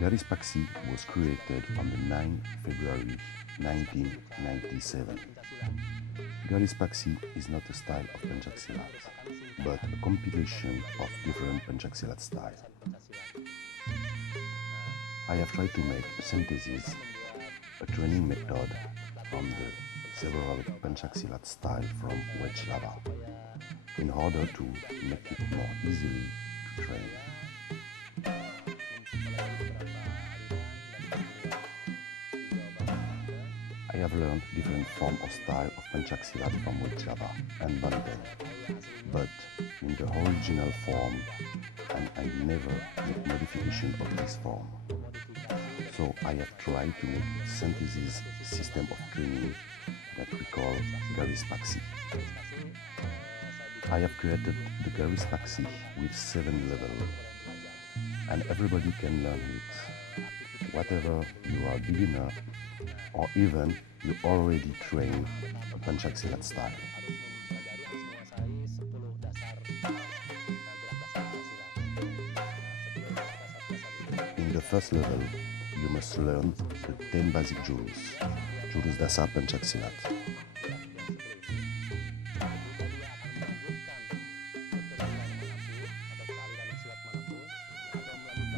Garis Paksi was created on the 9th February 1997. Garis Paksi is not a style of Penchaksilat, but a compilation of different Penchaksilat styles. I have tried to make a synthesis, a training method from the several Penchaksilat styles from Wedge Lava, in order to make it more easily to train. I have learned different forms of style of Penchaksilat from Wedge Lava and Banteng, but in the original form, and I never make modification of this form. So I have tried to make a synthesis system of training that we call Garis Paksi. I have created the Garis Paksi with 7 levels, and everybody can learn it. Whatever you are a beginner, or even you already train a Penchaksilat style. In the first level, you must learn the 10 basic jurus, Jurus Dasar Penchaksilat.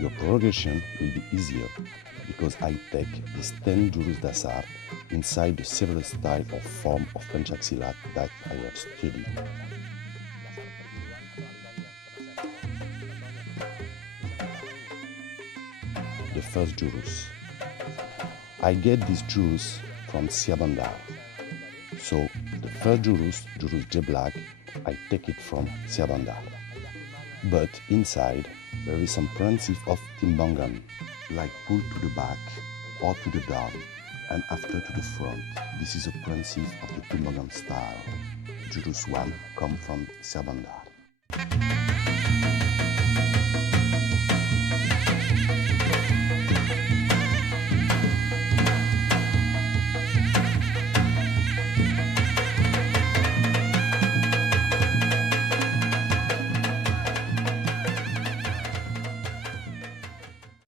Your progression will be easier because I take these 10 Jurus Dasar inside the several styles or form of Penchaksilat that I have studied. The first Jurus. I get these Jurus from Siabandar. So the first Jurus, Jurus J Black, I take it from Siabandar. But inside, there is some principle of Timbangan, like pull to the back or to the down and after to the front. This is a principle of the Timbangan style. Jurus 1 come from Siabandar.